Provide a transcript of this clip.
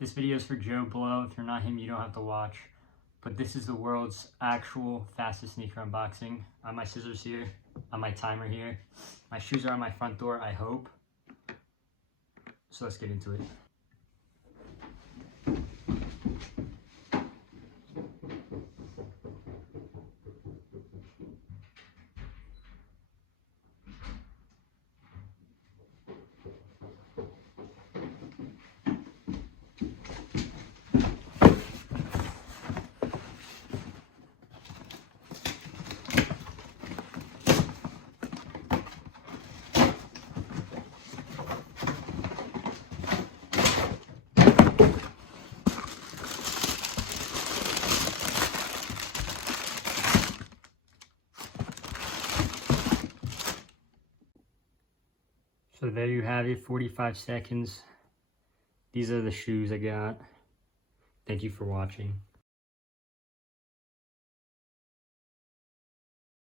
This video is for Joe Blow. If you're not him, you don't have to watch. But this is the world's actual fastest sneaker unboxing. I have my scissors here. I have my timer here. My shoes are on my front door, I hope. So let's get into it. So there you have it, 45 seconds. These are the shoes I got. Thank you for watching.